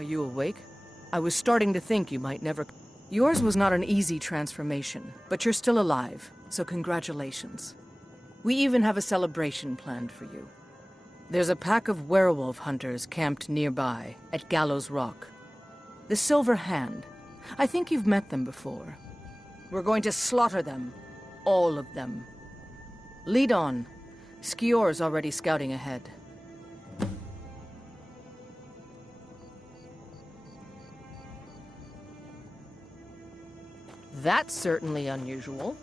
Are you awake? I was starting to think you might never... Yours was not an easy transformation, but you're still alive, so congratulations. We even have a celebration planned for you. There's a pack of werewolf hunters camped nearby, at Gallows Rock. The Silver Hand. I think you've met them before. We're going to slaughter them. All of them. Lead on. Skior's already scouting ahead. That's certainly unusual.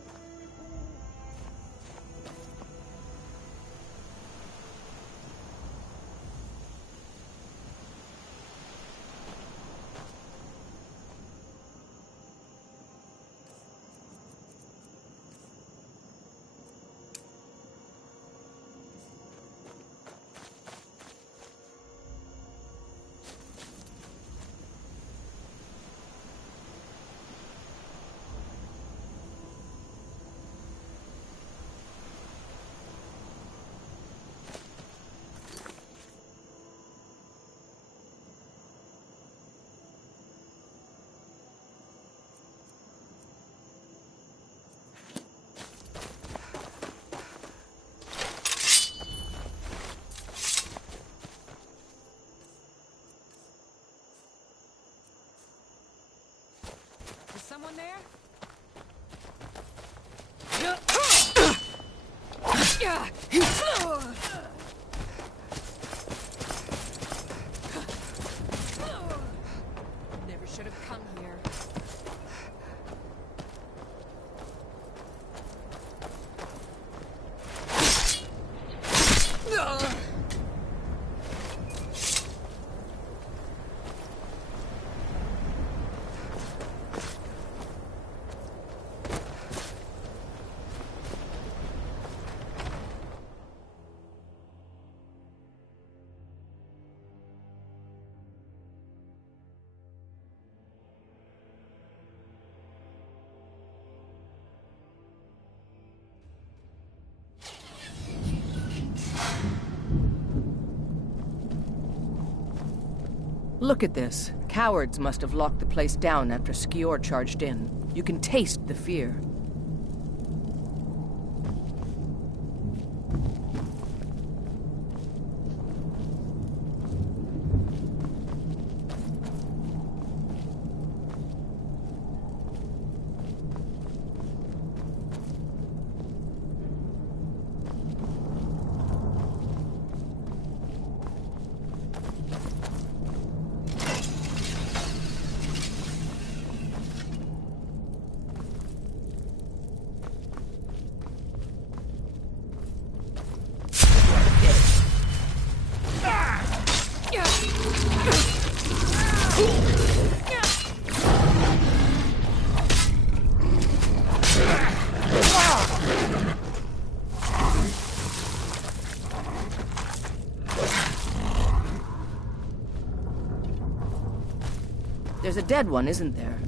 Someone there? Never should have come here. Look at this. Cowards must have locked the place down after Skior charged in. You can taste the fear. There's a dead one, isn't there?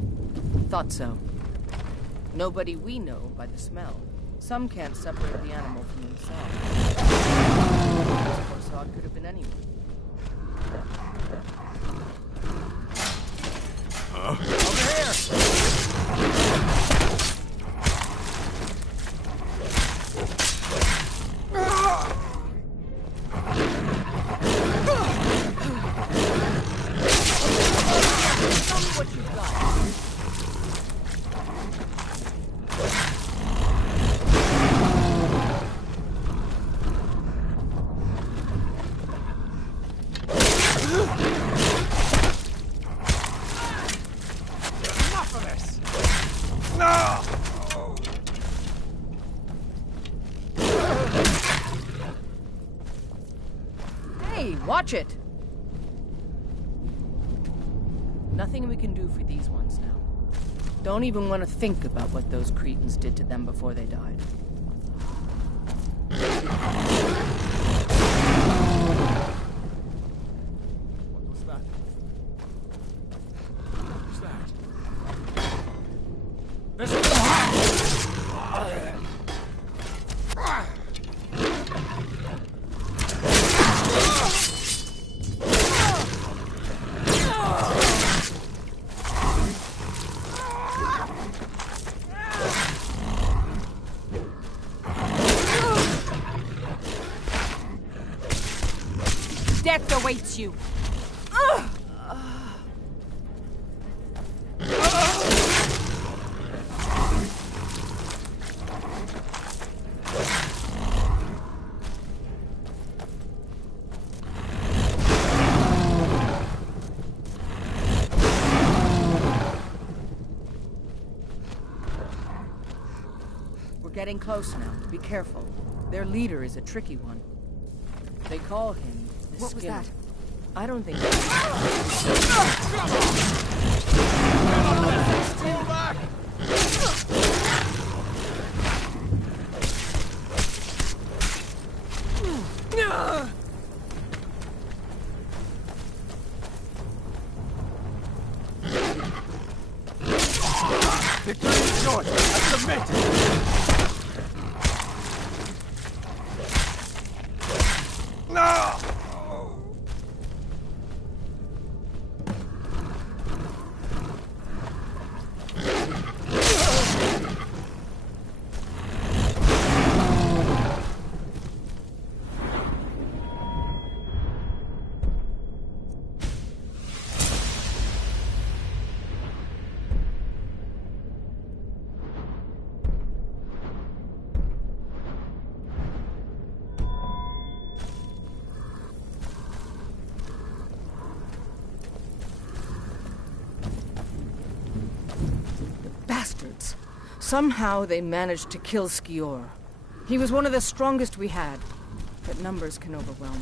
Thought so. Nobody we know by the smell. Some can't separate the animal from themselves. Korsad could have been anyone. Over here! Hey, watch it! Nothing we can do for these ones now. Don't even want to think about what those cretins did to them before they died. What was that? What was that? There's death awaits you. We're getting close now. Be careful. Their leader is a tricky one. They call him the What was Skinner. that? I don't think... Pull back! Victory is yours! I submit! No! Bastards. Somehow they managed to kill Skior. He was one of the strongest we had, but numbers can overwhelm.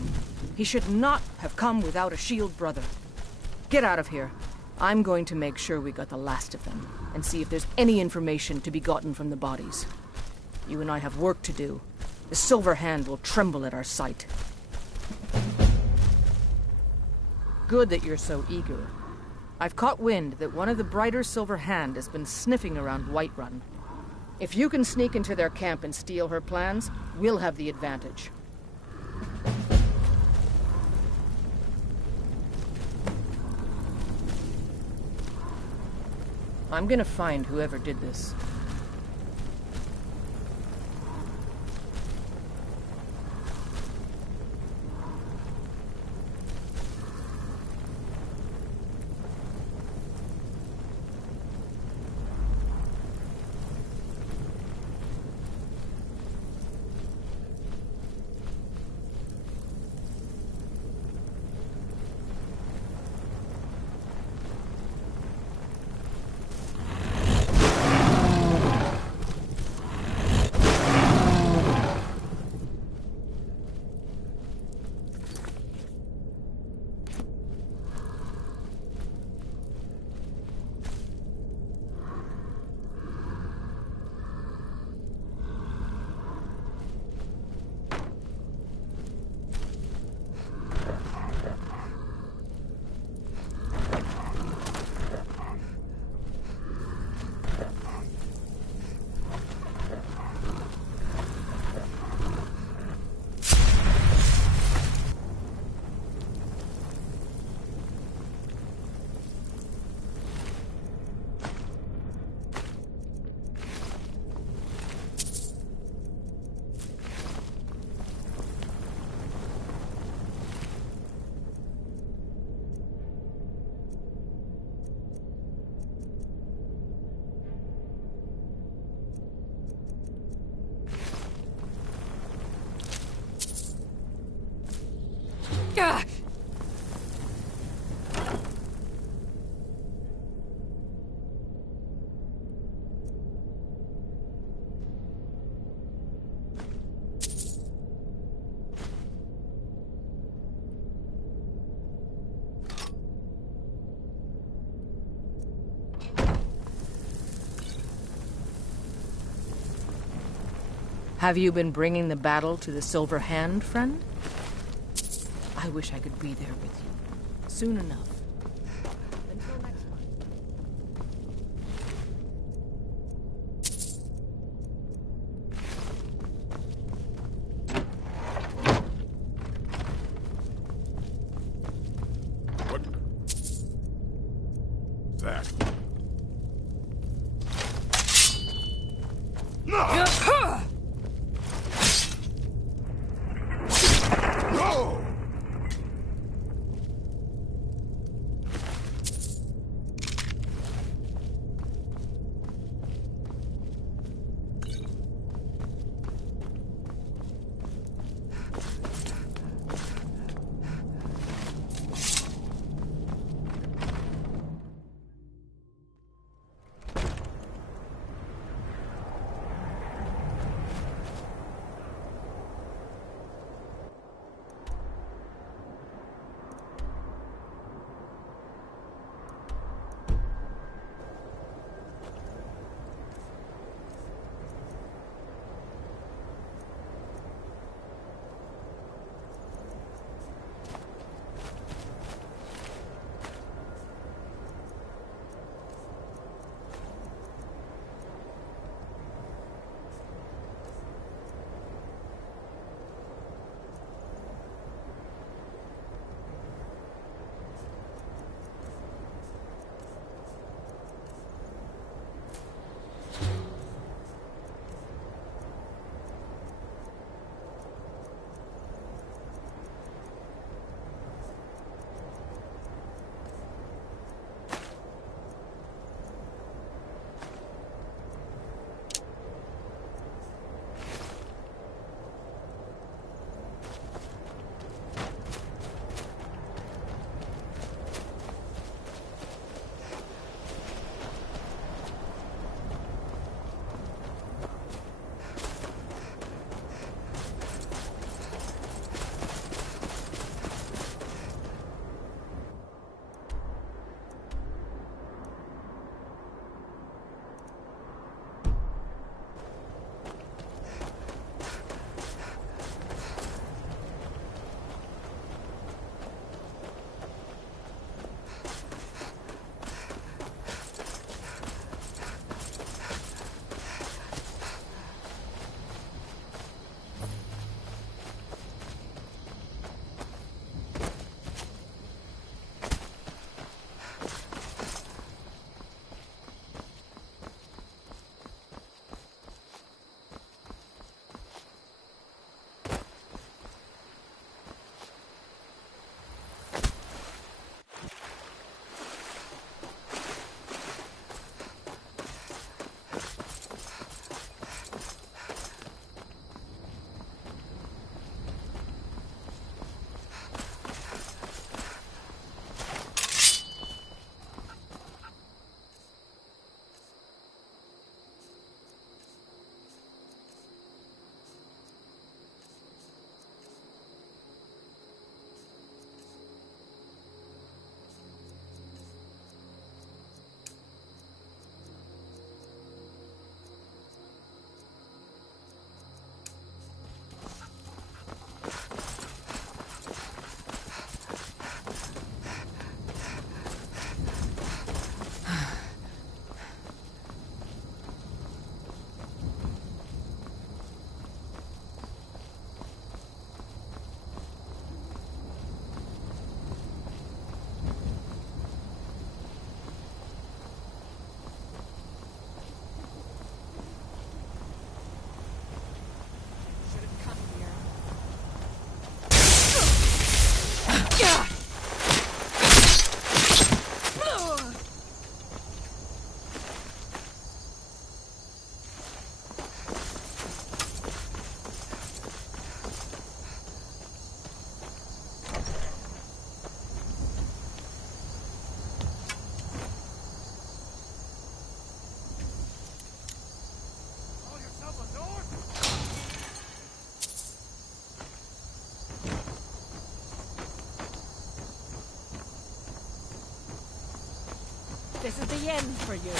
He should not have come without a shield brother. Get out of here. I'm going to make sure we got the last of them, and see if there's any information to be gotten from the bodies. You and I have work to do. The Silver Hand will tremble at our sight. Good that you're so eager. I've caught wind that one of the Brighter Silver Hand has been sniffing around Whiterun. If you can sneak into their camp and steal her plans, we'll have the advantage. I'm gonna find whoever did this. Gah! Have you been bringing the battle to the Silver Hand, friend? I wish I could be there with you. Soon enough. Until next time. What's that? No! No! This is the end for you.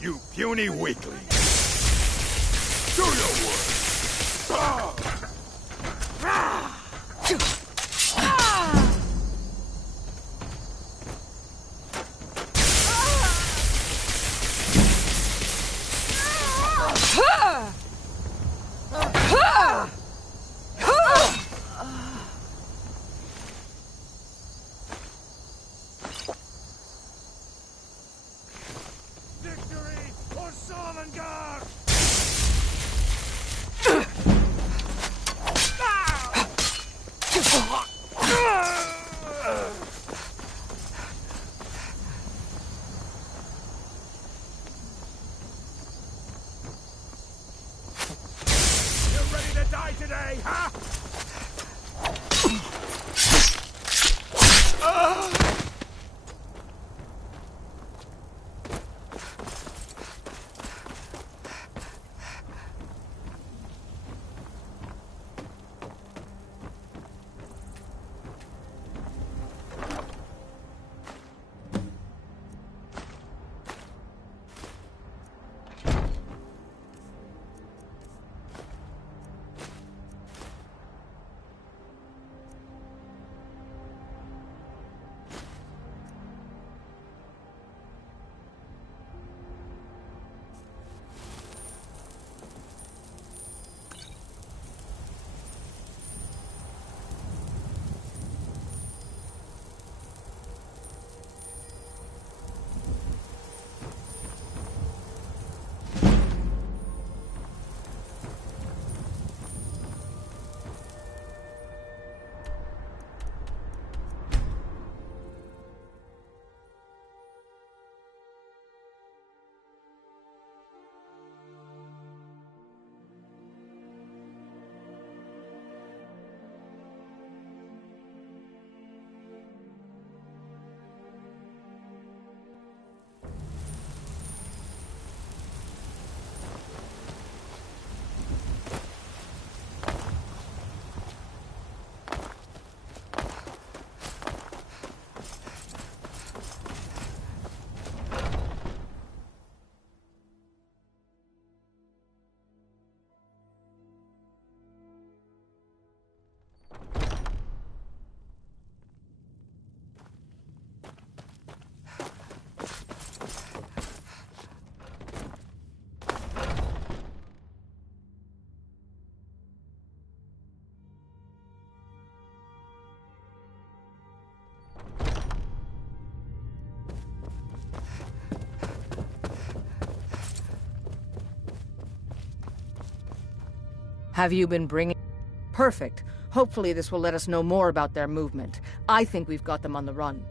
You puny weakling! Do your work! Victory or Solengard! You ready to die today, huh? Have you been bringing... Perfect. Hopefully this will let us know more about their movement. I think we've got them on the run.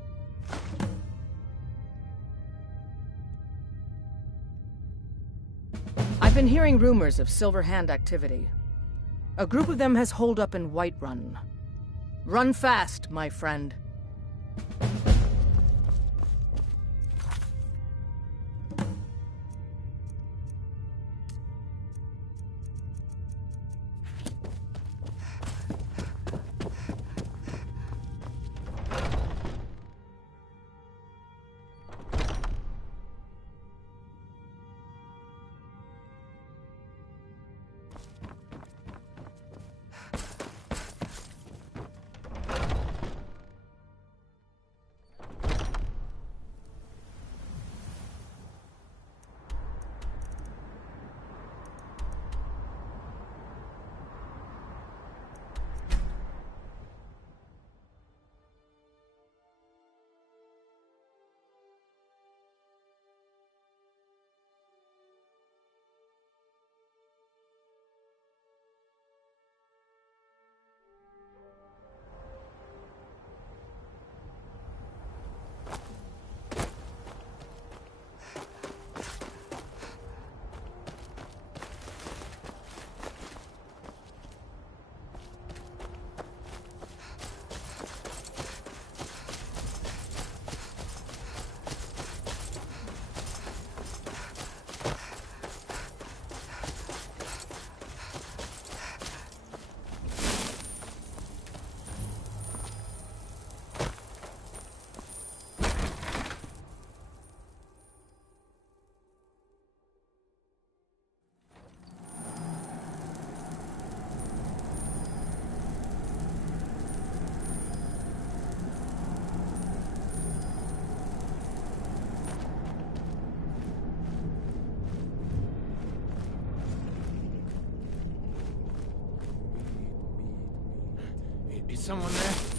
I've been hearing rumors of Silver Hand activity. A group of them has holed up in Whiterun. Run fast, my friend. someone there?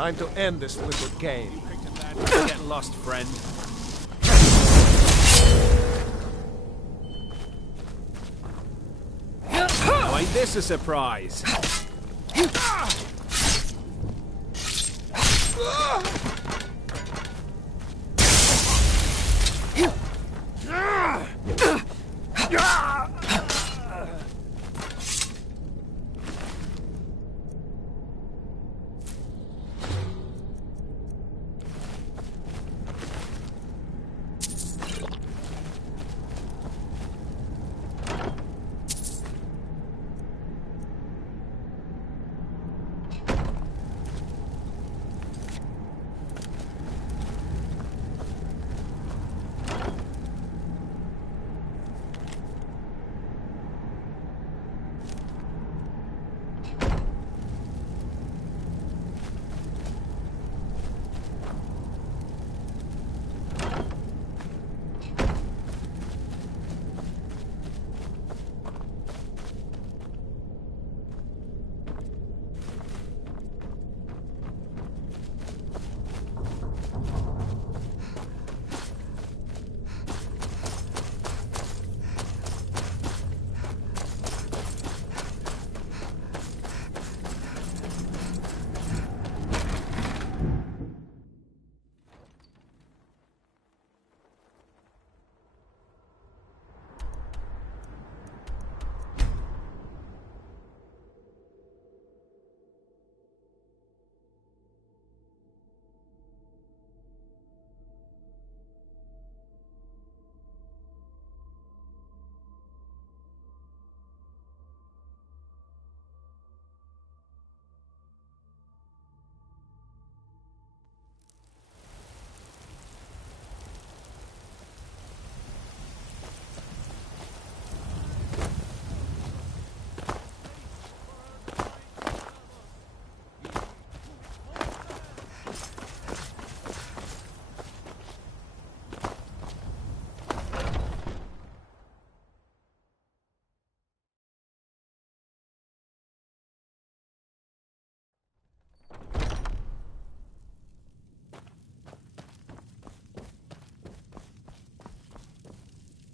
Time to end this little game. Get lost, friend. Oh, ain't this a surprise?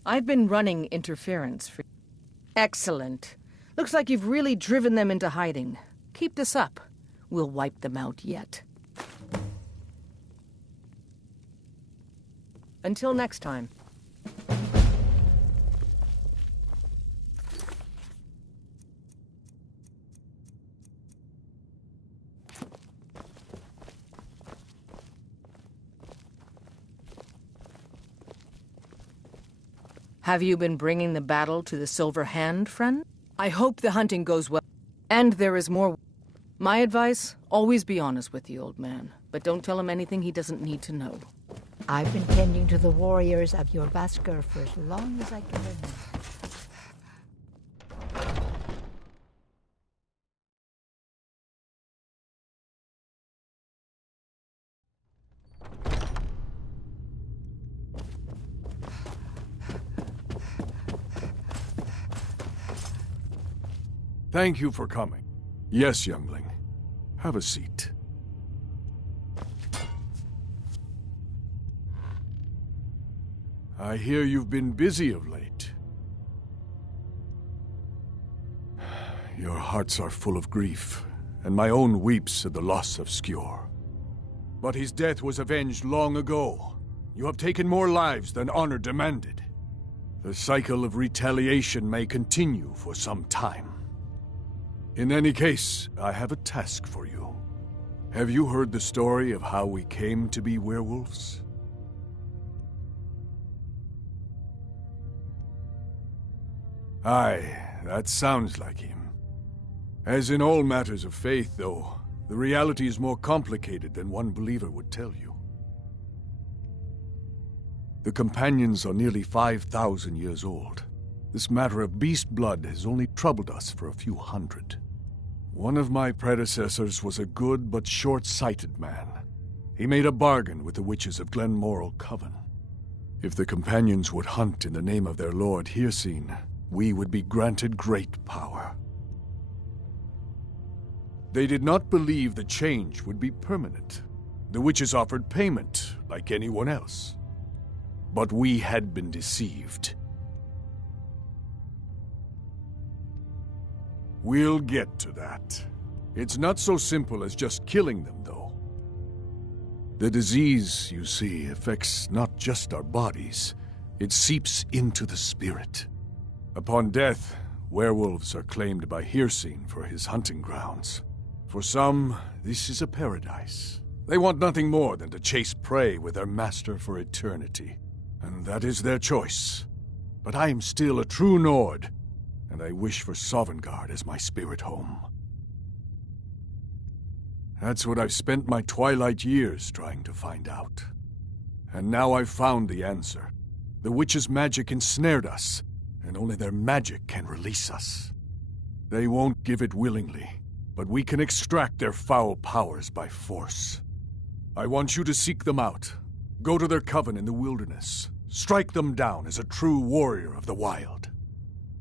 I've been running interference for... Excellent. Looks like you've really driven them into hiding. Keep this up. We'll wipe them out yet. Until next time. Have you been bringing the battle to the Silver Hand, friend? I hope the hunting goes well. And there is more. My advice, always be honest with the old man. But don't tell him anything he doesn't need to know. I've been tending to the warriors of your Vasker for as long as I can remember. Thank you for coming. Yes, youngling. Have a seat. I hear you've been busy of late. Your hearts are full of grief, and my own weeps at the loss of Skjor. But his death was avenged long ago. You have taken more lives than honor demanded. The cycle of retaliation may continue for some time. In any case, I have a task for you. Have you heard the story of how we came to be werewolves? Aye, That sounds like him. As in all matters of faith, though, the reality is more complicated than one believer would tell you. The companions are nearly 5,000 years old. This matter of beast blood has only troubled us for a few hundred. One of my predecessors was a good but short-sighted man. He made a bargain with the witches of Glenmoral Coven. If the companions would hunt in the name of their lord Hircine, we would be granted great power. They did not believe the change would be permanent. The witches offered payment, like anyone else. But we had been deceived. We'll get to that. It's not so simple as just killing them, though. The disease, you see, affects not just our bodies. It seeps into the spirit. Upon death, werewolves are claimed by Hircine for his hunting grounds. For some, this is a paradise. They want nothing more than to chase prey with their master for eternity. And that is their choice. But I am still a true Nord, and I wish for Sovngarde as my spirit home. That's what I've spent my twilight years trying to find out. And now I've found the answer. The witches' magic ensnared us, and only their magic can release us. They won't give it willingly, but we can extract their foul powers by force. I want you to seek them out. Go to their coven in the wilderness. Strike them down as a true warrior of the wild.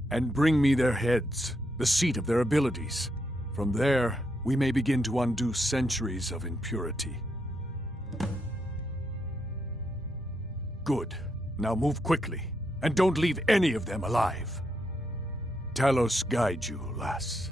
And bring me their heads, the seat of their abilities. From there, we may begin to undo centuries of impurity. Good. Now move quickly, and don't leave any of them alive. Talos guide you, lass.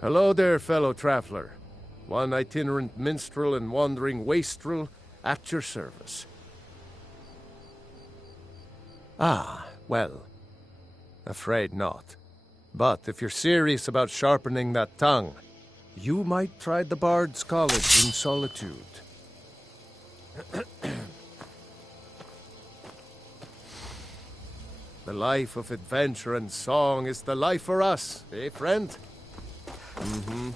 Hello there, fellow traveler. One itinerant minstrel and wandering wastrel at your service. Ah, well, afraid not. But if you're serious about sharpening that tongue, you might try the Bard's College in Solitude. The life of adventure and song is the life for us, eh, friend? Mm-hmm.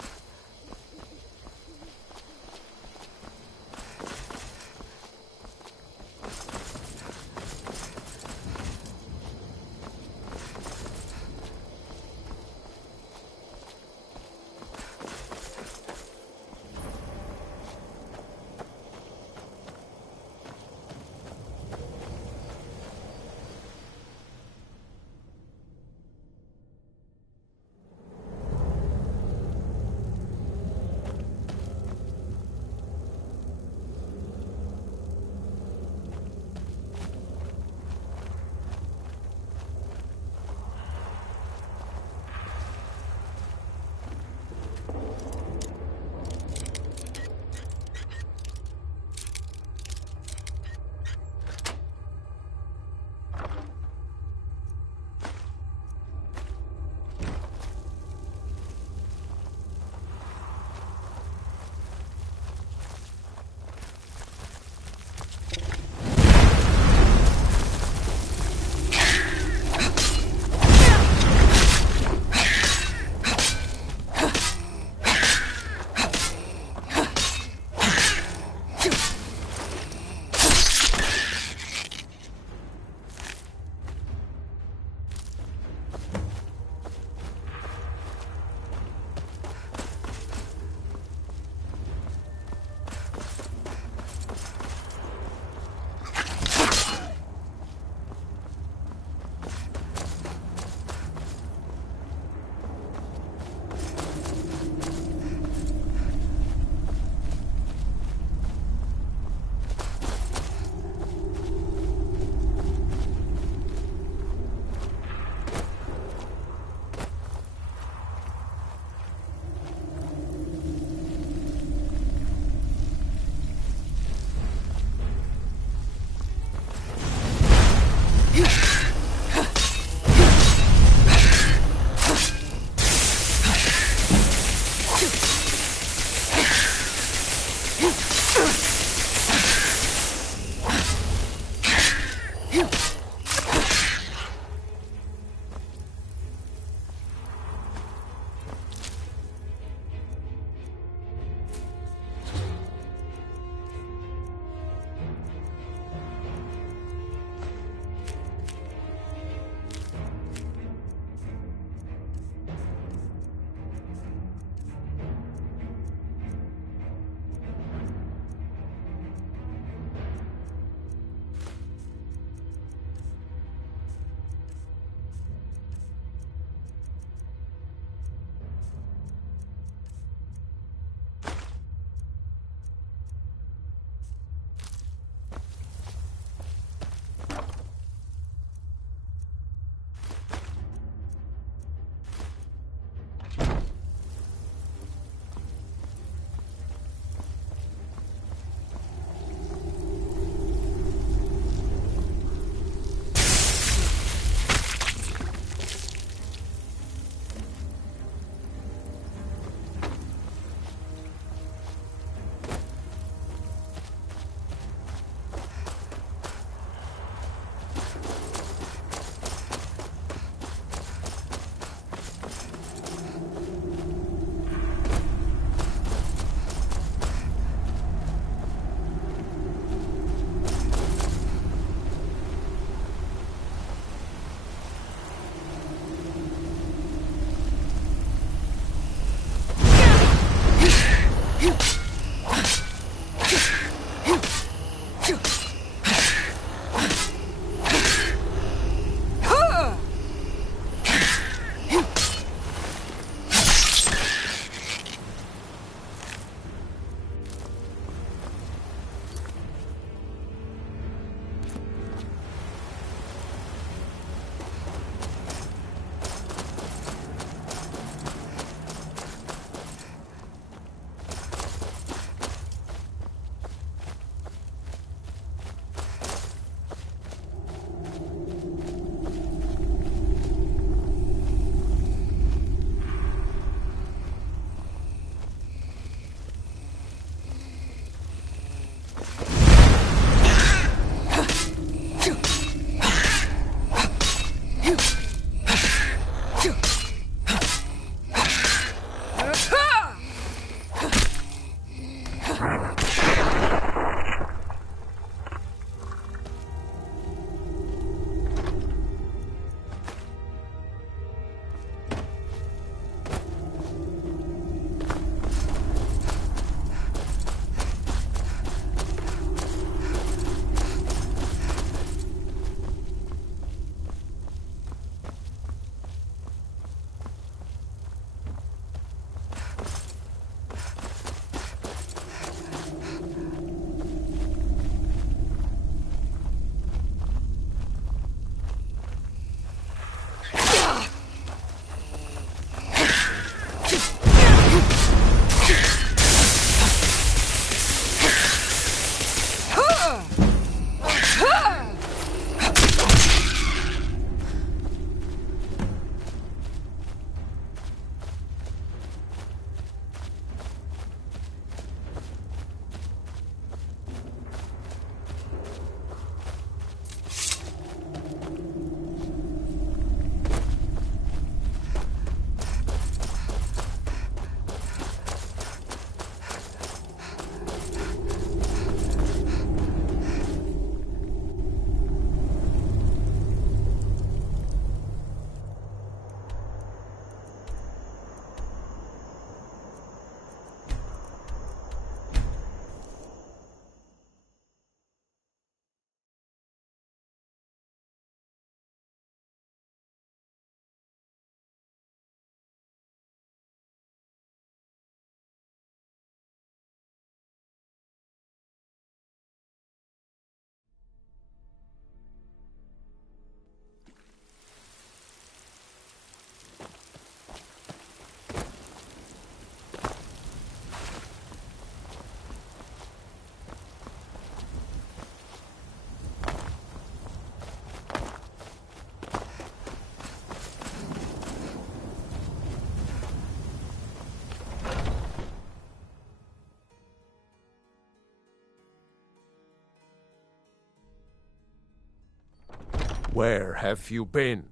Where have you been?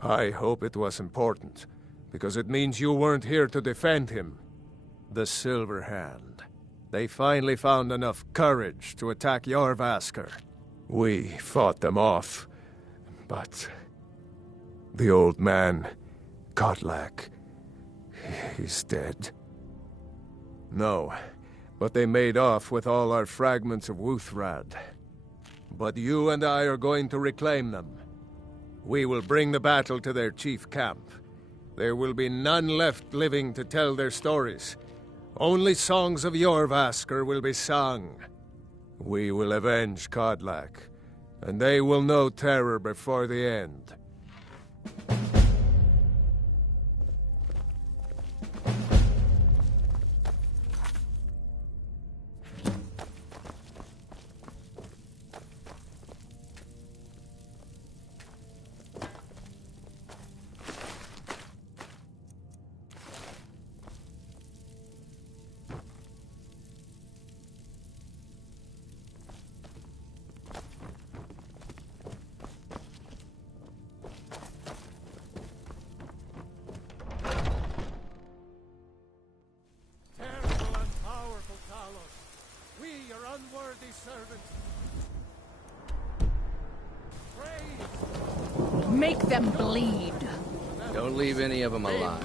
I hope it was important, because it means you weren't here to defend him. The Silver Hand. They finally found enough courage to attack Jorvaskr. We fought them off, but the old man, Kodlak, he's dead. No, but they made off with all our fragments of Wuthrad. But you and I are going to reclaim them. We will bring the battle to their chief camp. There will be none left living to tell their stories. Only songs of Jorvaskr will be sung. We will avenge Kodlak, and they will know terror before the end. Make them bleed. Don't leave any of them alive.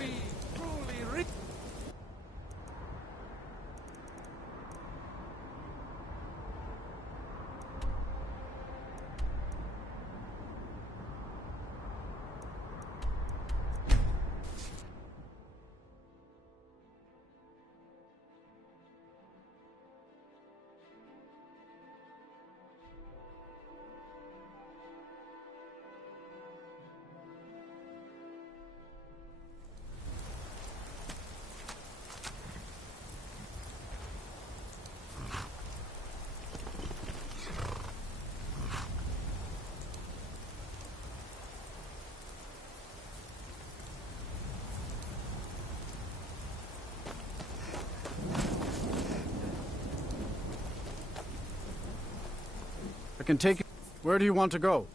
I can take you. Where do you want to go?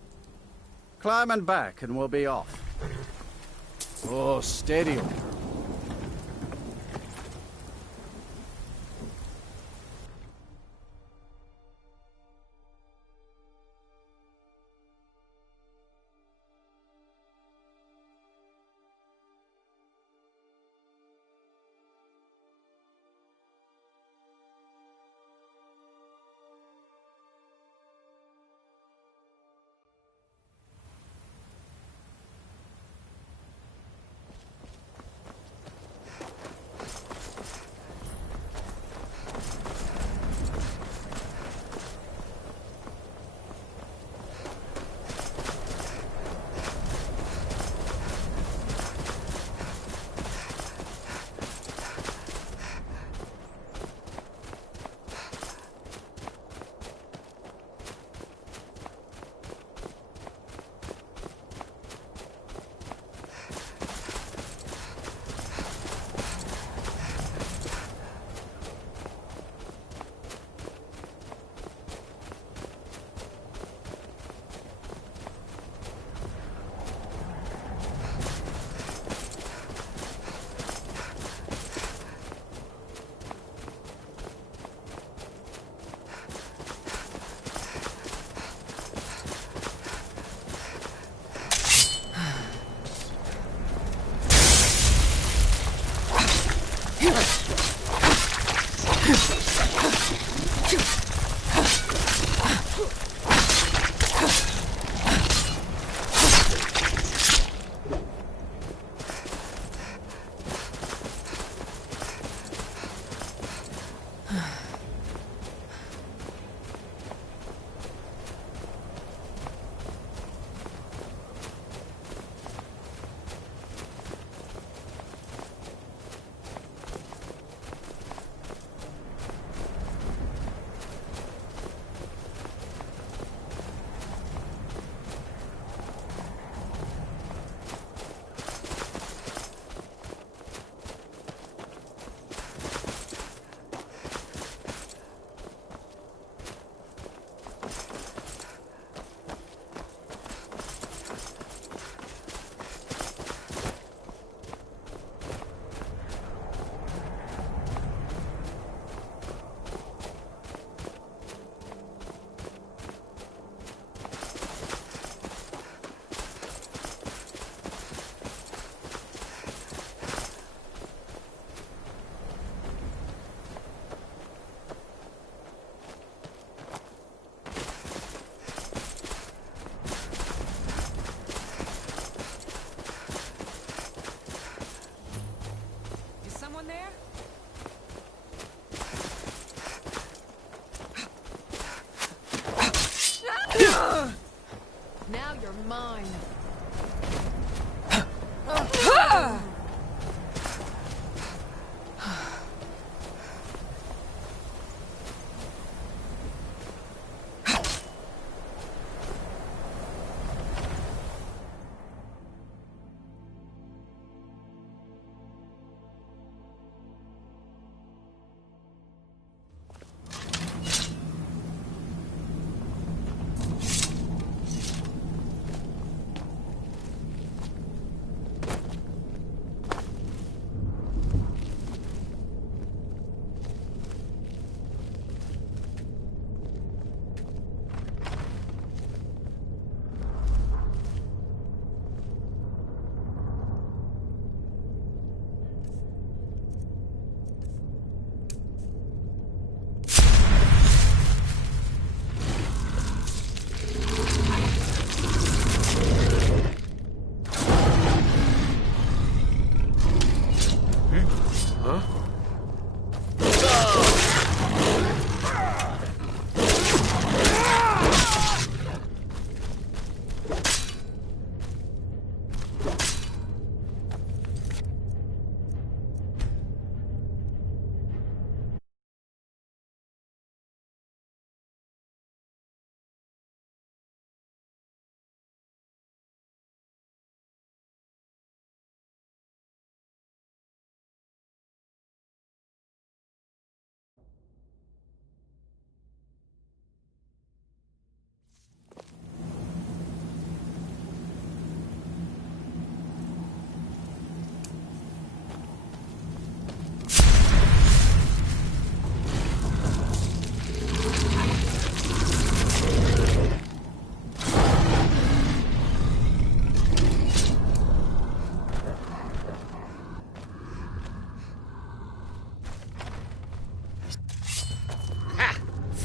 Climb and back, and we'll be off. Oh, steady. there? Now you're mine.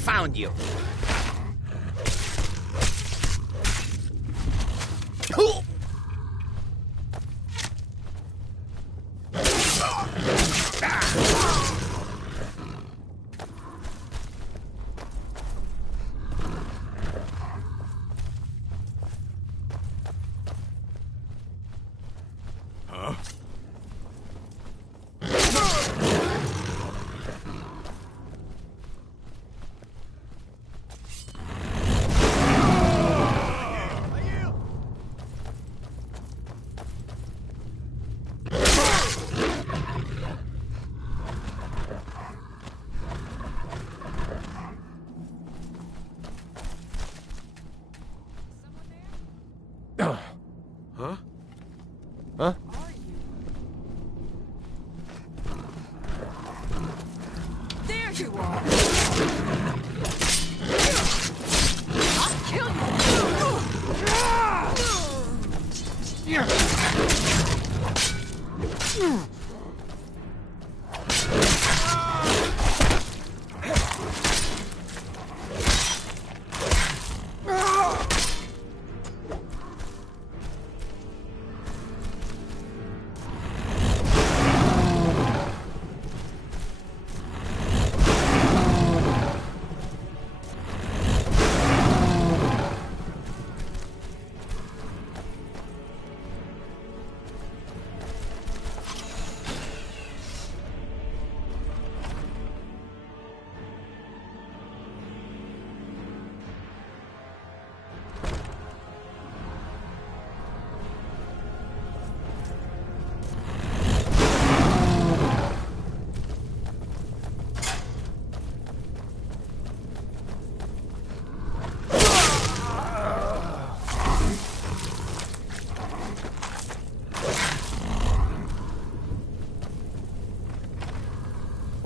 Found you. Huh? There you are! I'll kill you!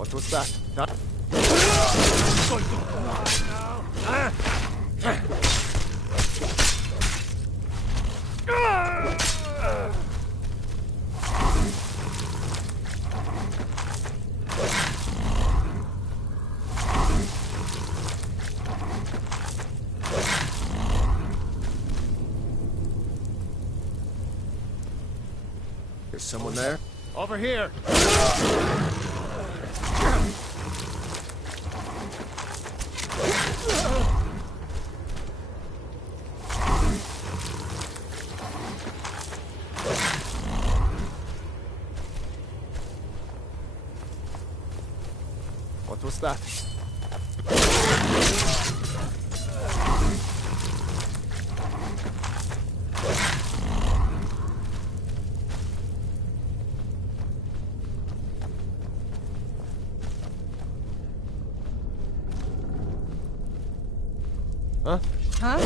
What was that? Huh? Is someone there? Over here! What was that? Huh?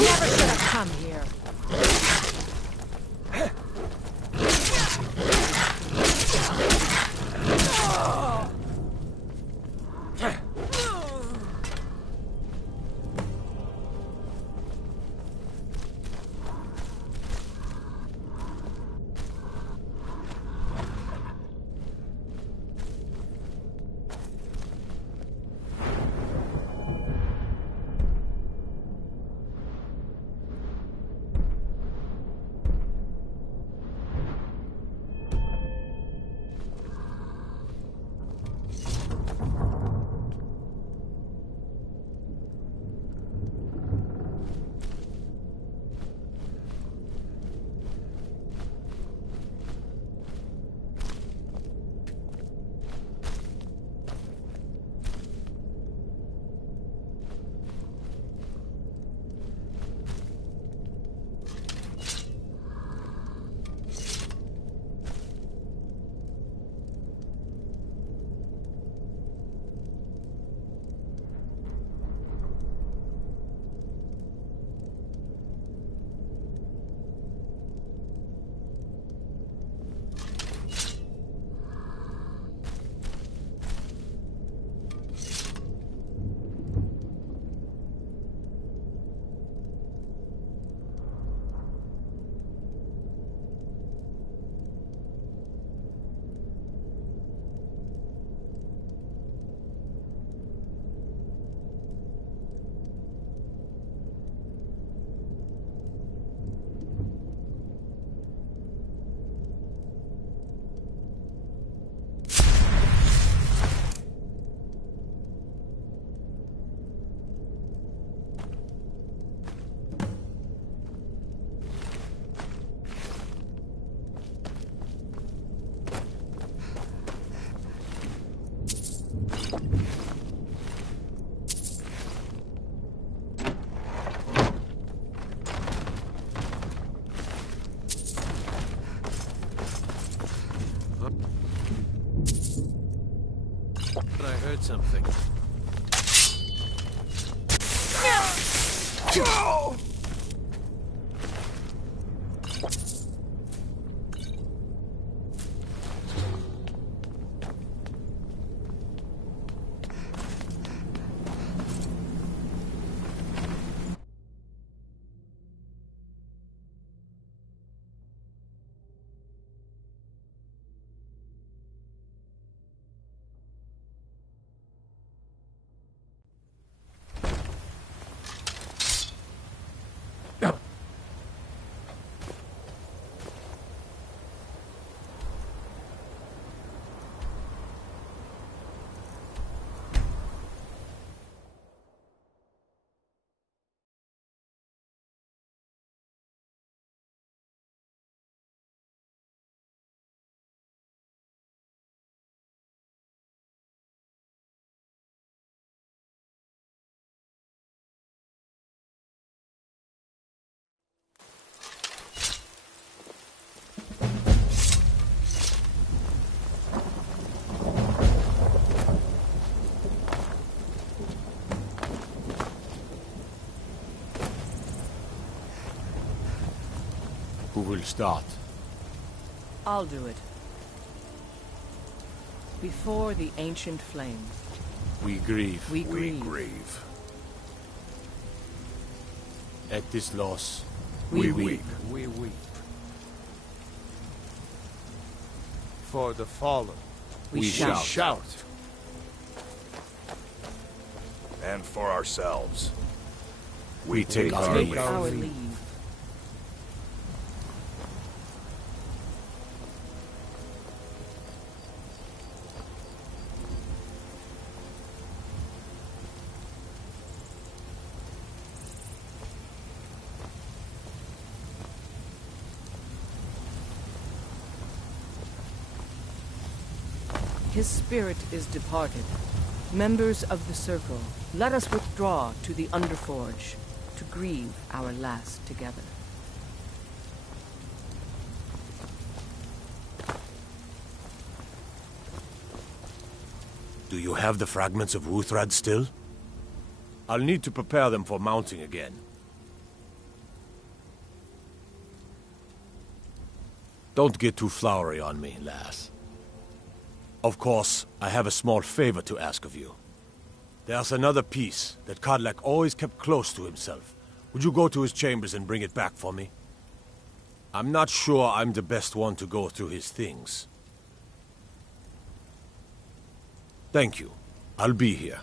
Never should have come here. But I heard something. Who will start? I'll do it. Before the ancient flame, We grieve. we We grieve. grieve. At this loss, We weep. We weep. For the fallen, We We shout. shout. And for ourselves, we take our Take leave. our leave. His spirit is departed. Members of the Circle, let us withdraw to the Underforge to grieve our last together. Do you have the fragments of Wuthrad still? I'll need to prepare them for mounting again. Don't get too flowery on me, lass. Of course, I have a small favor to ask of you. There's another piece that Kodlak always kept close to himself. Would you go to his chambers and bring it back for me? I'm not sure I'm the best one to go through his things. Thank you. I'll be here.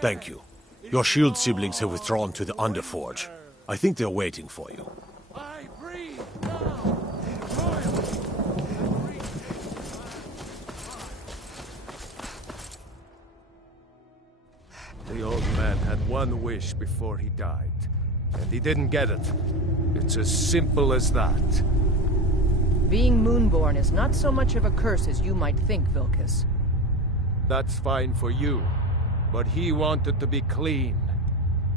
Thank you. Your shield siblings have withdrawn to the Underforge. I think they're waiting for you. I breathe now. Royal. The old man had one wish before he died, and he didn't get it. It's as simple as that. Being Moonborn is not so much of a curse as you might think, Vilcus. That's fine for you, but he wanted to be clean.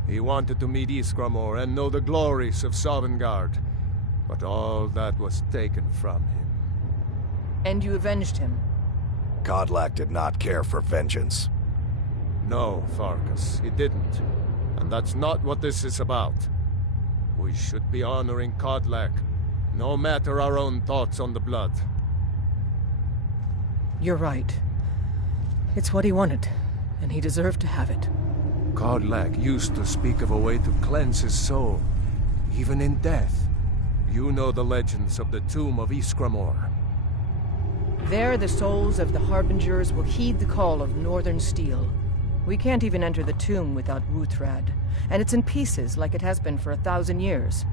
He wanted to meet Iskramor and know the glories of Sovngarde, but all that was taken from him. And you avenged him. Kodlak did not care for vengeance. No, Farkas, he didn't. And that's not what this is about. We should be honoring Kodlak, no matter our own thoughts on the blood. You're right. It's what he wanted, and he deserved to have it. Kodlak used to speak of a way to cleanse his soul, even in death. You know the legends of the tomb of Iskramor. There, the souls of the Harbingers will heed the call of Northern Steel. We can't even enter the tomb without Wuthrad, and it's in pieces like it has been for 1,000 years.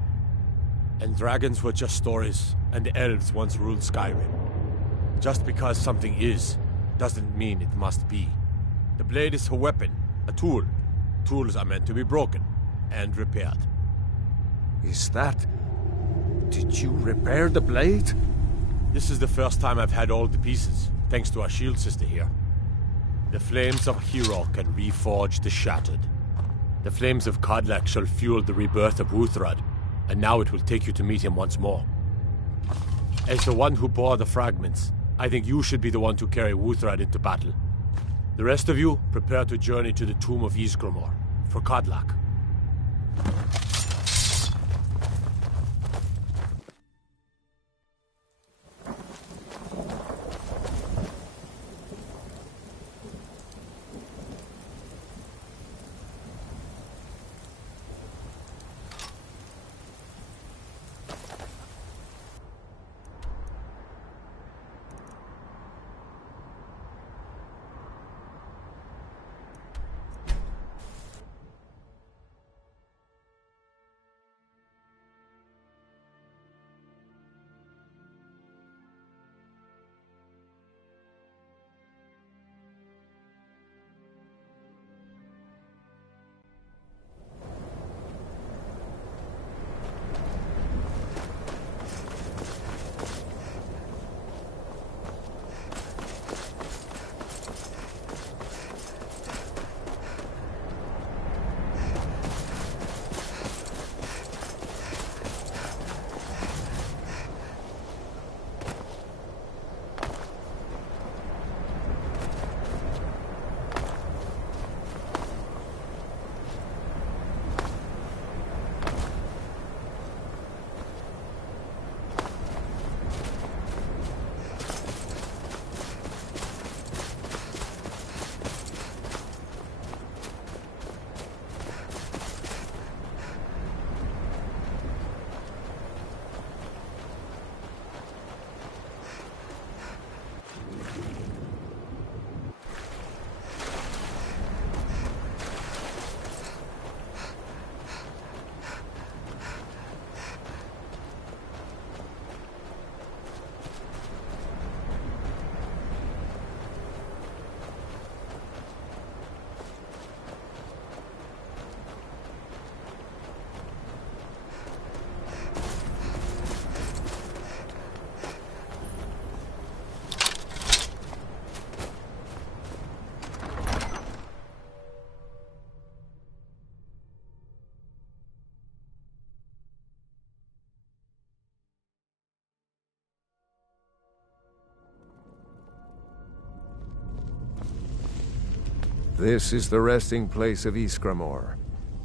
And dragons were just stories, and elves once ruled Skyrim. Just because something is, doesn't mean it must be. The blade is a weapon, a tool. Tools are meant to be broken and repaired. Is that... Did you repair the blade? This is the first time I've had all the pieces, thanks to our shield sister here. The flames of Hero can reforge the shattered. The flames of Kodlak shall fuel the rebirth of Wuthrad, and now it will take you to meet him once more. As the one who bore the fragments, I think you should be the one to carry Wuthrad into battle. The rest of you, prepare to journey to the tomb of Iskramor, for Kodlak. This is the resting place of Ysgramor,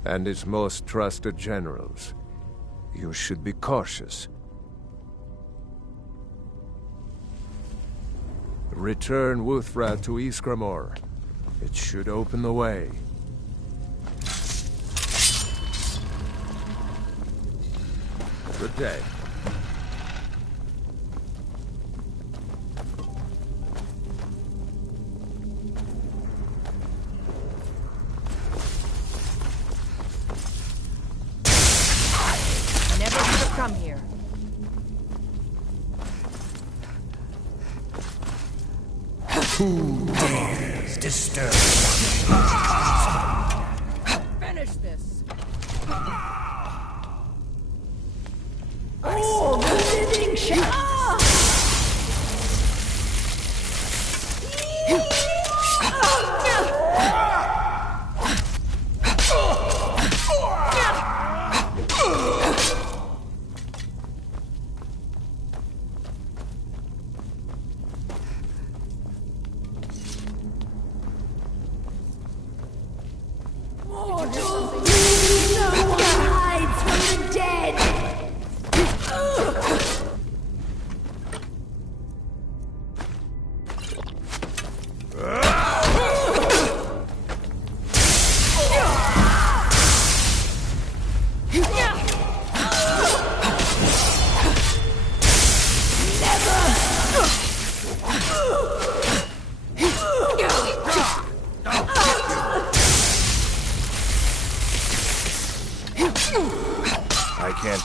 and its most trusted generals. You should be cautious. Return Wuthra to Ysgramor. It should open the way. Good day. I never should have come here. Who dares disturb? Finish this. Oh, the living shit!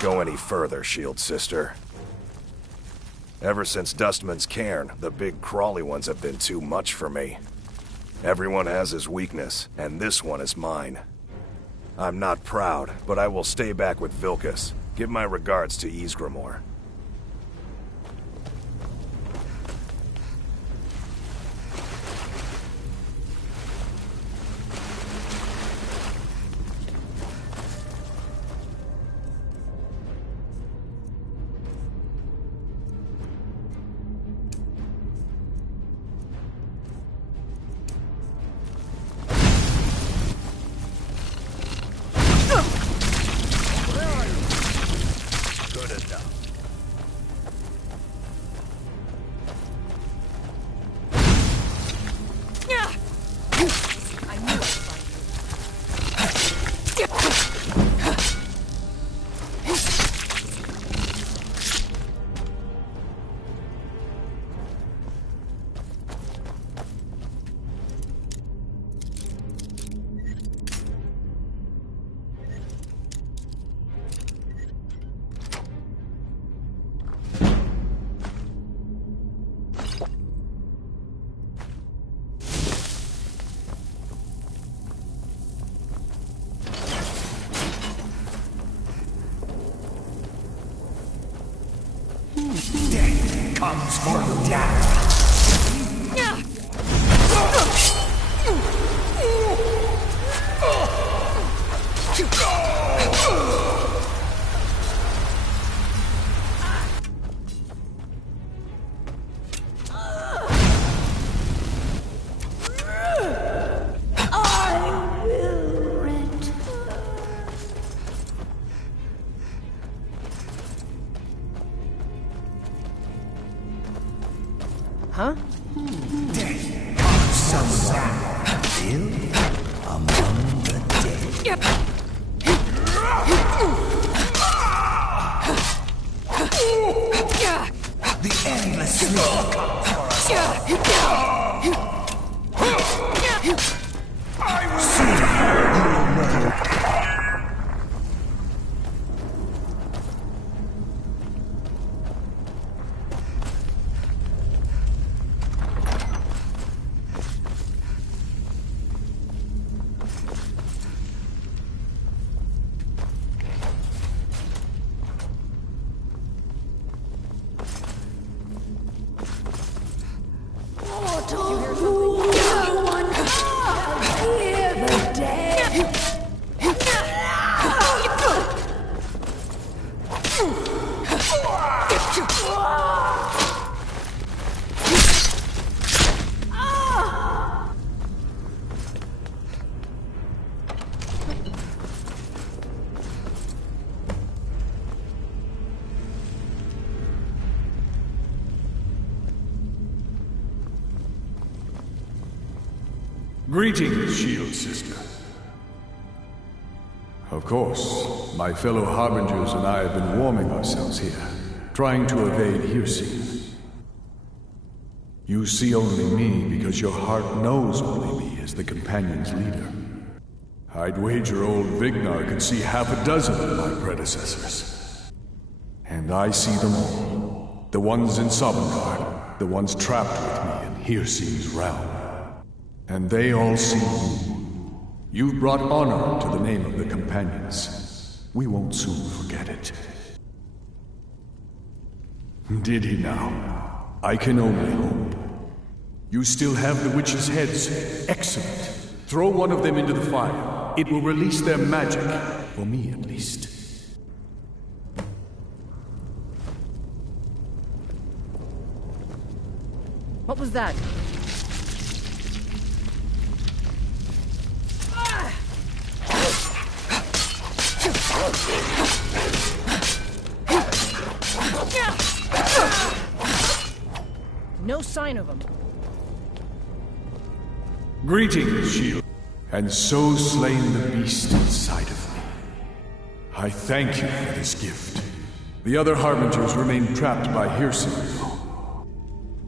Go any further, Shield Sister. Ever since Dustman's cairn, the big crawly ones have been too much for me. Everyone has his weakness, and this one is mine. I'm not proud, but I will stay back with Vilkas. Give my regards to Ysgramor. Comes for death. Huh? Death of someone still among the dead. The endless slaughter comes for us all. Soon you will know. Greetings, Shield Sister. Of course, my fellow Harbingers and I have been warming ourselves here, trying to evade hearsay. You see only me because your heart knows only me as the Companion's leader. I'd wager old Vignar could see half a dozen of my predecessors. And I see them all. The ones in Sovngarde, the ones trapped with me in Hearse's realm. And they all see you. You've brought honor to the name of the Companions. We won't soon forget it. Did he now? I can only hope. You still have the witches' heads. Excellent. Throw one of them into the fire. It will release their magic. For me, at least. What was that? No sign of him. Greetings, Shield. And so slain the beast inside of me. I thank you for this gift. The other Harbingers remain trapped by hearsay.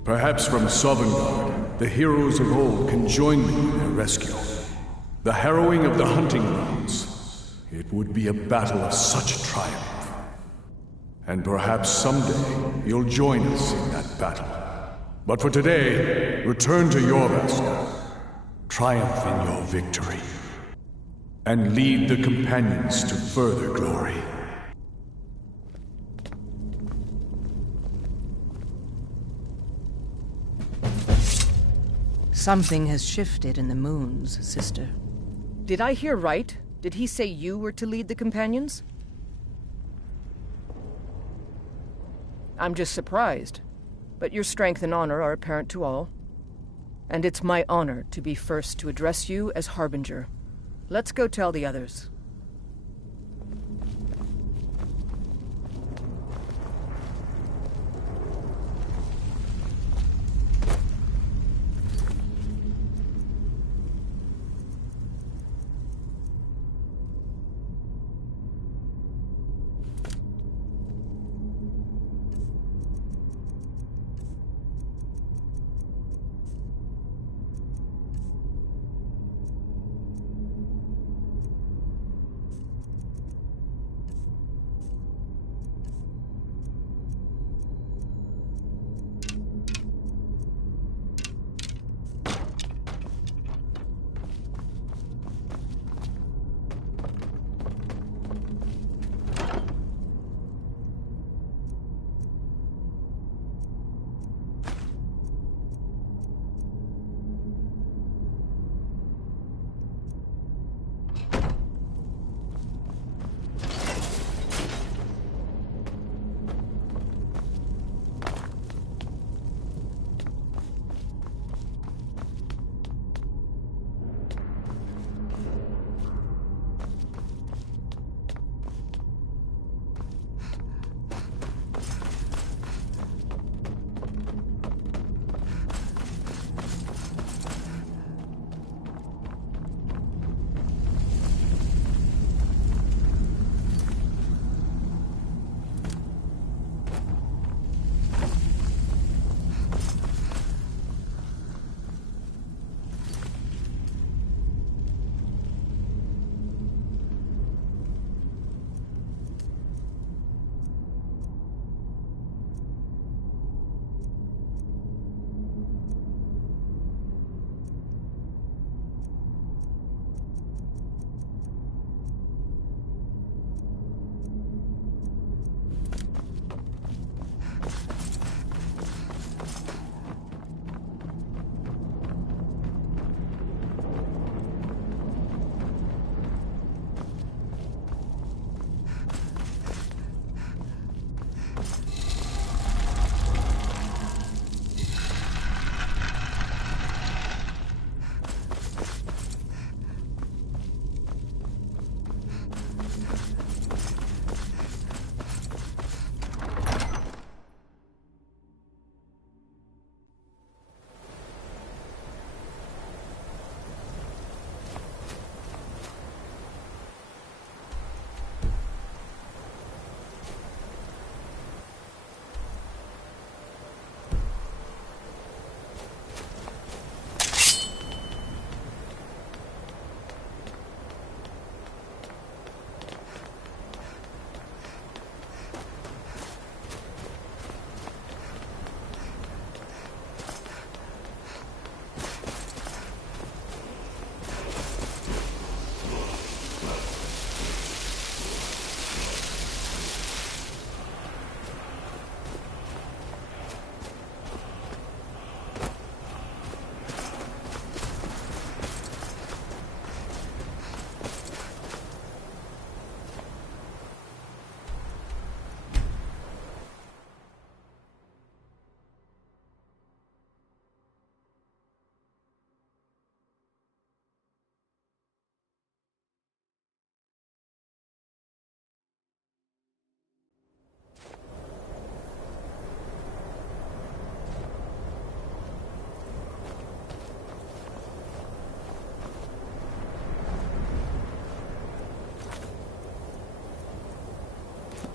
Perhaps from Sovngarde, the heroes of old can join me in their rescue. The harrowing of the hunting grounds. It would be a battle of such triumph. And perhaps someday you'll join us in that battle. But for today, return to Jorvask. Triumph in your victory. And lead the Companions to further glory. Something has shifted in the moons, sister. Did I hear right? Did he say you were to lead the Companions? I'm just surprised. But your strength and honor are apparent to all. And it's my honor to be first to address you as Harbinger. Let's go tell the others.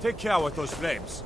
Take care with those flames.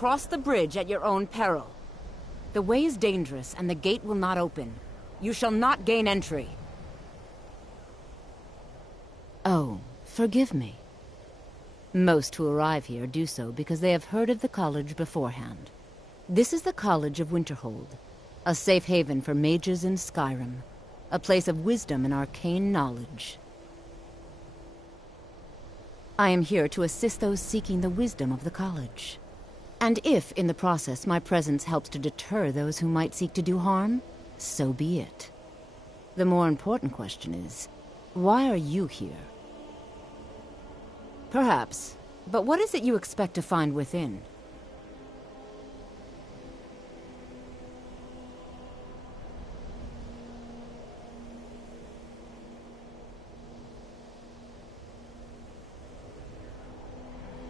Cross the bridge at your own peril. The way is dangerous, and the gate will not open. You shall not gain entry. Oh, forgive me. Most who arrive here do so because they have heard of the college beforehand. This is the College of Winterhold, a safe haven for mages in Skyrim, a place of wisdom and arcane knowledge. I am here to assist those seeking the wisdom of the college. And if, in the process, my presence helps to deter those who might seek to do harm, so be it. The more important question is, why are you here? Perhaps, but what is it you expect to find within?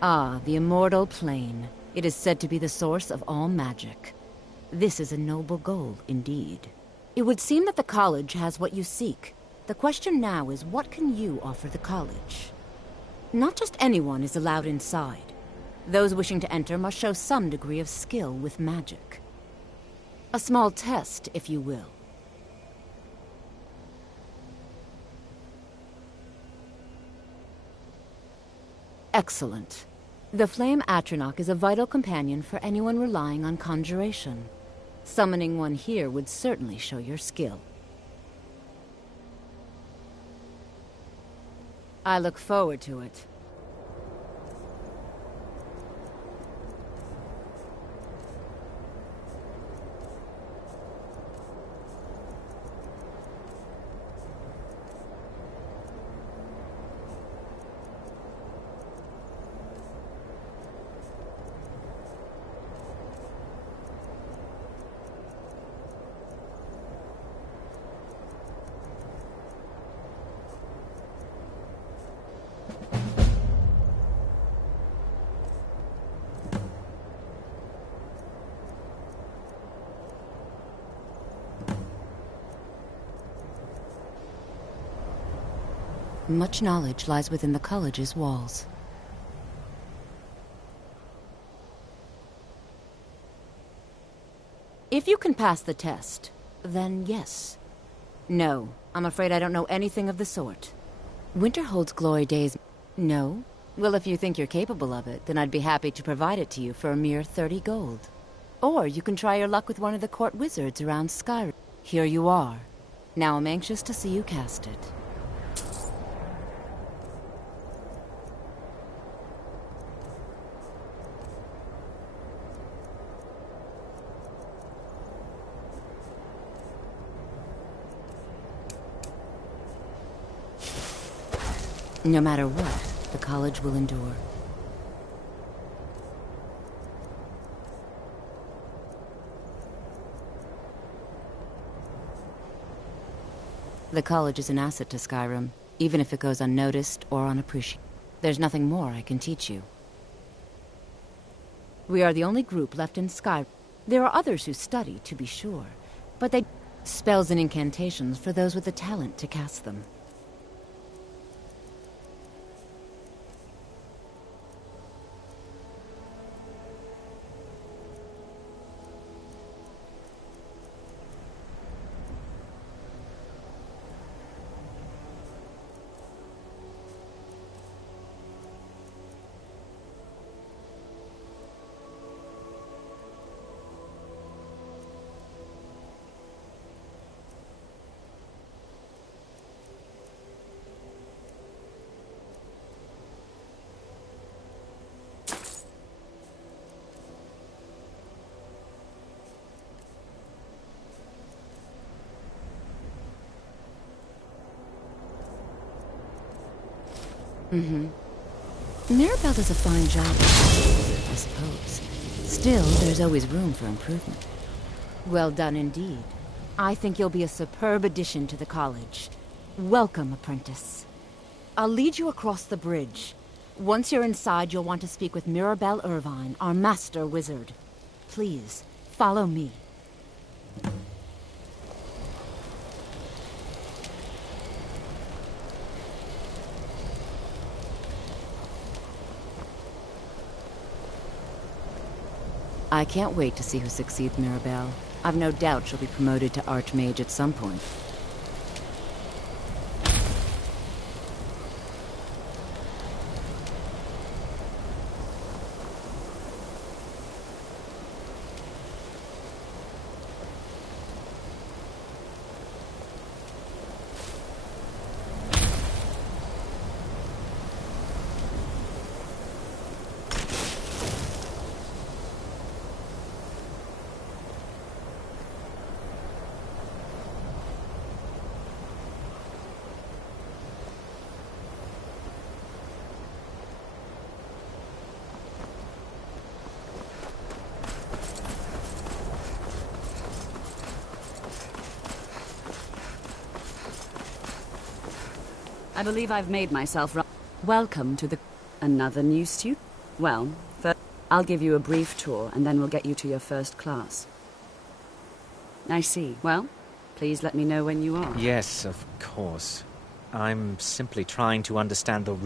Ah, the immortal plane. It is said to be the source of all magic. This is a noble goal, indeed. It would seem that the college has what you seek. The question now is, what can you offer the college? Not just anyone is allowed inside. Those wishing to enter must show some degree of skill with magic. A small test, if you will. Excellent. The Flame Atronach is a vital companion for anyone relying on conjuration. Summoning one here would certainly show your skill. I look forward to it. Much knowledge lies within the college's walls. If you can pass the test, then yes. No, I'm afraid I don't know anything of the sort. Winterhold's glory days... No? Well, if you think you're capable of it, then I'd be happy to provide it to you for a mere 30 gold. Or you can try your luck with one of the court wizards around Skyrim. Here you are. Now I'm anxious to see you cast it. No matter what, the college will endure. The college is an asset to Skyrim, even if it goes unnoticed or unappreciated. There's nothing more I can teach you. We are the only group left in Skyrim. There are others who study, to be sure, but they... spells and incantations for those with the talent to cast them. Mm-hmm. Mirabelle does a fine job, I suppose. Still, there's always room for improvement. Well done indeed. I think you'll be a superb addition to the college. Welcome, apprentice. I'll lead you across the bridge. Once you're inside, you'll want to speak with Mirabelle Irvine, our master wizard. Please, follow me. I can't wait to see who succeeds Mirabelle. I've no doubt she'll be promoted to Archmage at some point. I believe I've made myself welcome to the... Another new student? Well, first, I'll give you a brief tour, and then we'll get you to your first class. I see. Well, please let me know when you are. Yes, of course. I'm simply trying to understand the...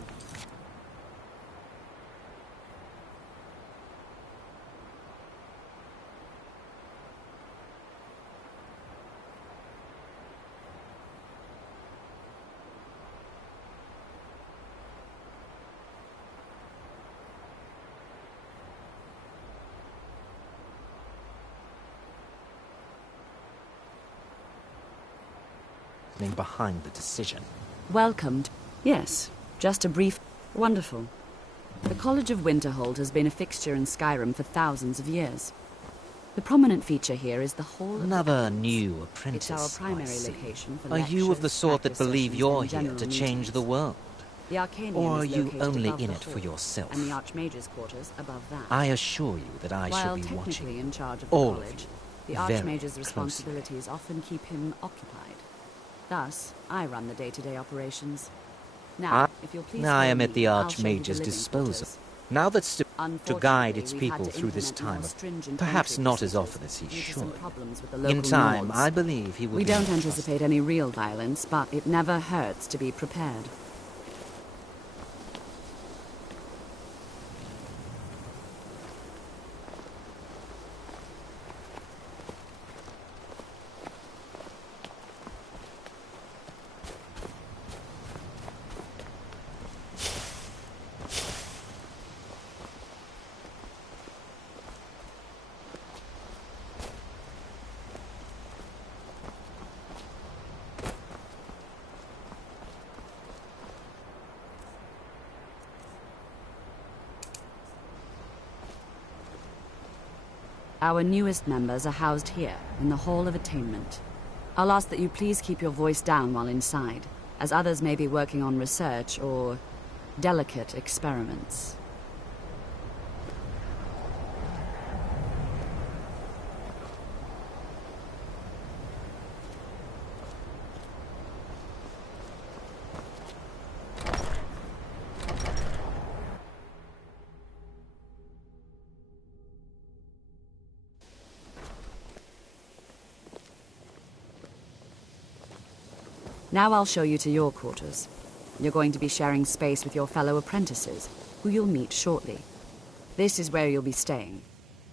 behind the decision. Welcomed. Yes, just a brief... Wonderful. The College of Winterhold has been a fixture in Skyrim for thousands of years. The prominent feature here is the Hall... Another new apprentice, It's our primary location for Are you of the lectures, sort that practice believe sessions, you're and here general to change meetings. the world? The Arcanium Or are is you located only above in the it for hall, yourself? and the Archmage's quarters above that. I assure you that I While shall be technically watching in charge of the all college, of the you very Archmage's closely. responsibilities often keep him occupied. Thus, I run the day-to-day operations. Now, if you'll please I am follow at the me, I'll show you the Archmage's living disposal. quarters. Now that's to guide its Unfortunately, we've had people to through this implement more time of stringent perhaps entry not as procedures often as he due to some should. problems with the In local time, nords. I believe he will We be don't entrusted. anticipate any real violence, but it never hurts to be prepared. Our newest members are housed here, in the Hall of Attainment. I'll ask that you please keep your voice down while inside, as others may be working on research or delicate experiments. Now I'll show you to your quarters. You're going to be sharing space with your fellow apprentices, who you'll meet shortly. This is where you'll be staying.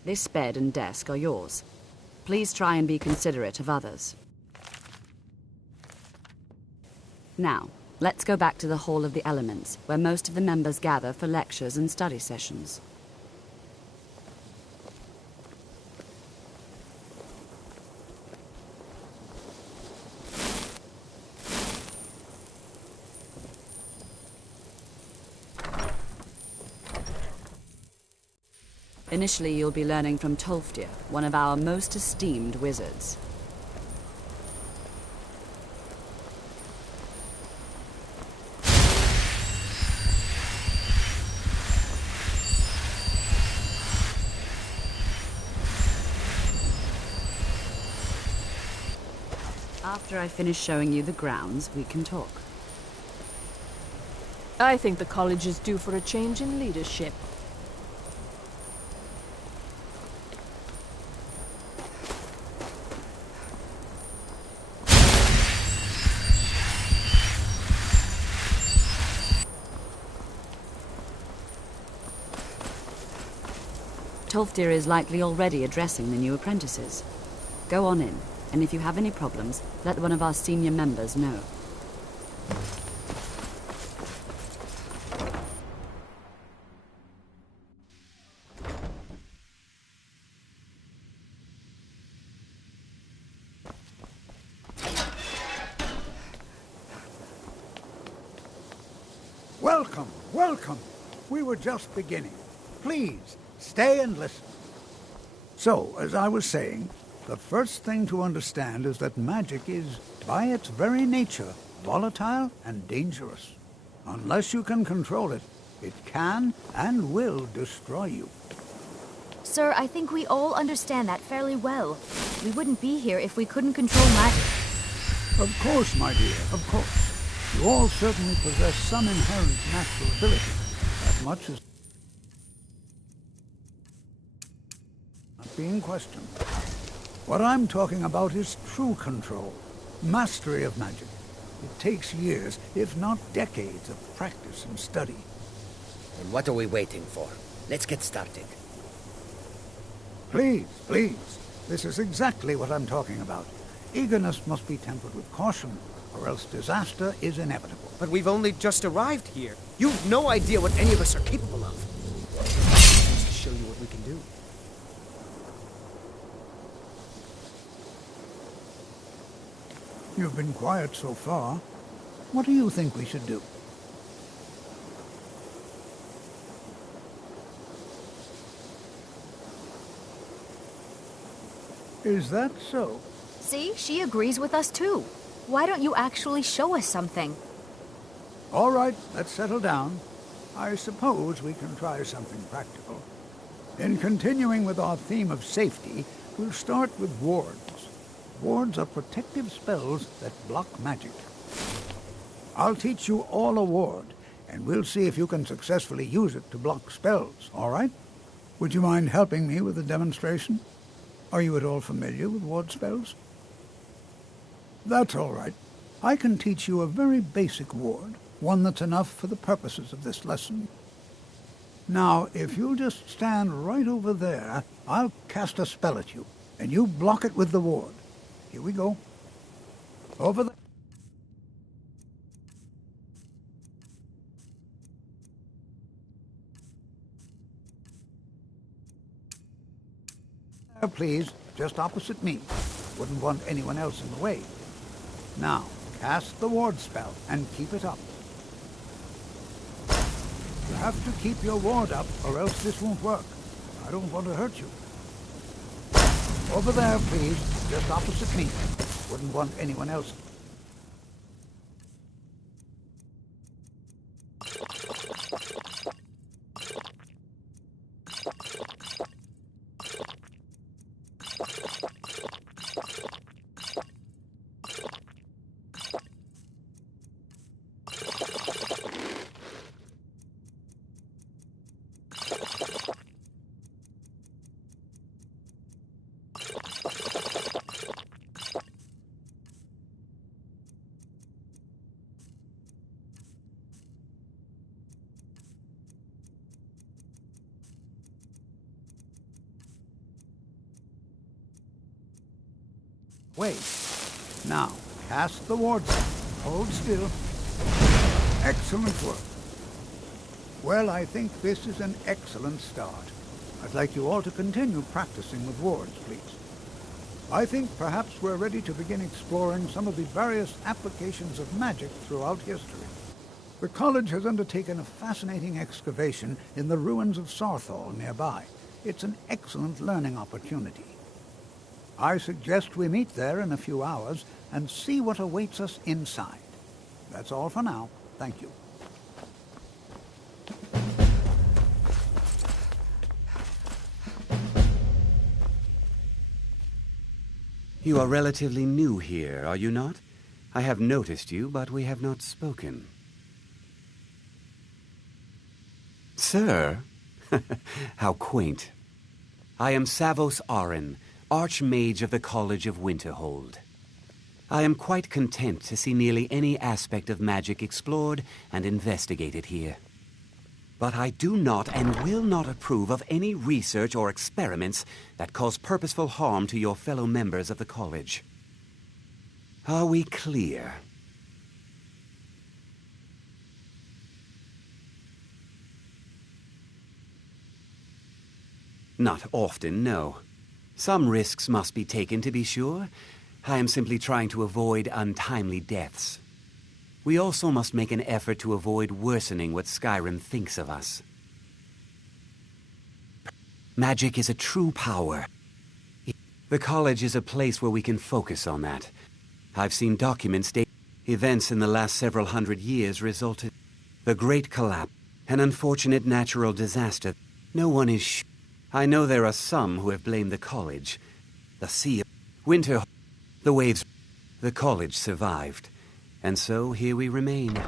This bed and desk are yours. Please try and be considerate of others. Now, let's go back to the Hall of the Elements, where most of the members gather for lectures and study sessions. Initially, you'll be learning from Tolfdir, one of our most esteemed wizards. After I finish showing you the grounds, we can talk. I think the college is due for a change in leadership. Tolfdir is likely already addressing the new apprentices. Go on in, and if you have any problems, let one of our senior members know. Welcome, welcome. We were just beginning. Please, stay and listen. So, as I was saying, the first thing to understand is that magic is, by its very nature, volatile and dangerous. Unless you can control it, it can and will destroy you. Sir, I think we all understand that fairly well. We wouldn't be here if we couldn't control magic. Of course, my dear, of course. You all certainly possess some inherent natural ability, as much as not being questioned. What I'm talking about is true control, mastery of magic. It takes years, if not decades, of practice and study. And what are we waiting for? Let's get started. Please, please. This is exactly what I'm talking about. Eagerness must be tempered with caution, or else disaster is inevitable. But we've only just arrived here. You've no idea what any of us are capable of. Just to show you what we can do. You've been quiet so far. What do you think we should do? Is that so? See, she agrees with us too. Why don't you actually show us something? All right, let's settle down. I suppose we can try something practical. In continuing with our theme of safety, we'll start with wards. Wards are protective spells that block magic. I'll teach you all a ward, and we'll see if you can successfully use it to block spells, all right? Would you mind helping me with the demonstration? Are you at all familiar with ward spells? That's all right. I can teach you a very basic ward, one that's enough for the purposes of this lesson. Now, if you'll just stand right over there, I'll cast a spell at you, and you block it with the ward. Here we go. Over there. Please, just opposite me. Wouldn't want anyone else in the way. Now, cast the ward spell and keep it up. You have to keep your ward up or else this won't work. I don't want to hurt you. Over there, please, just opposite me. Wouldn't want anyone else. Wait. Now, cast the ward spell. Hold still. Excellent work. Well, I think this is an excellent start. I'd like you all to continue practicing with wards, please. I think perhaps we're ready to begin exploring some of the various applications of magic throughout history. The college has undertaken a fascinating excavation in the ruins of Sarthal nearby. It's an excellent learning opportunity. I suggest we meet there in a few hours and see what awaits us inside. That's all for now. Thank you. You are relatively new here, are you not? I have noticed you, but we have not spoken. Sir? How quaint. I am Savos Arin, Archmage of the College of Winterhold. I am quite content to see nearly any aspect of magic explored and investigated here. But I do not and will not approve of any research or experiments that cause purposeful harm to your fellow members of the college. Are we clear? Not often, no. Some risks must be taken, to be sure. I am simply trying to avoid untimely deaths. We also must make an effort to avoid worsening what Skyrim thinks of us. Magic is a true power. The college is a place where we can focus on that. I've seen documents state events in the last several hundred years resulted. The Great Collapse, an unfortunate natural disaster. No one is sure. I know there are some who have blamed the college. The sea, winter, the waves. The college survived. And so here we remain.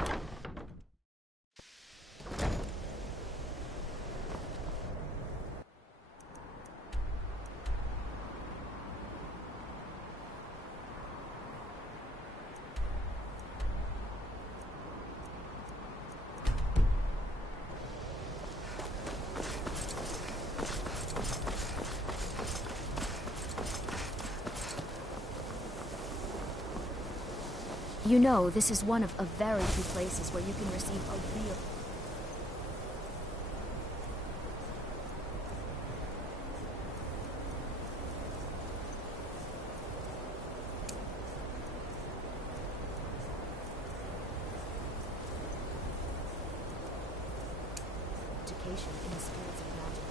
You know, this is one of a very few places where you can receive a real... education in the spirits of magic.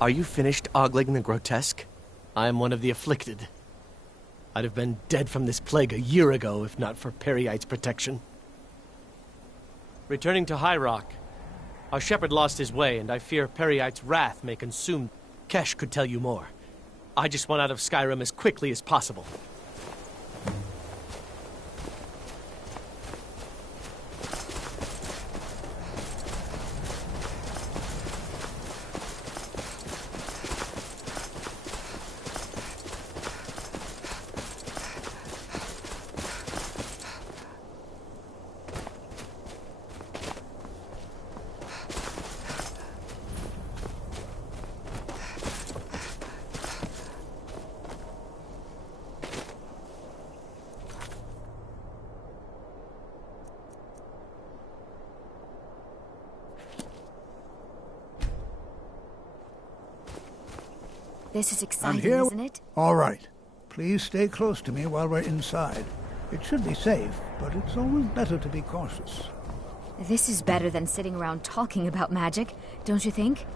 Are you finished ogling the grotesque? I am one of the afflicted. I'd have been dead from this plague a year ago if not for Periite's protection. Returning to High Rock, our shepherd lost his way, and I fear Periite's wrath may consume. Kesh could tell you more. I just want out of Skyrim as quickly as possible. This is exciting, I'm here. isn't it? All right. Please stay close to me while we're inside. It should be safe, but it's always better to be cautious. This is better than sitting around talking about magic, don't you think?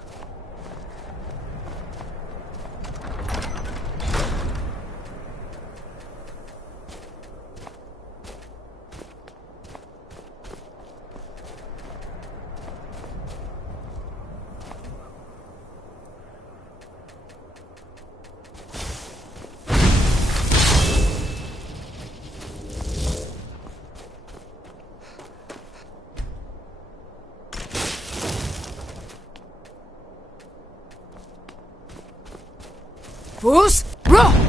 Fools! Run!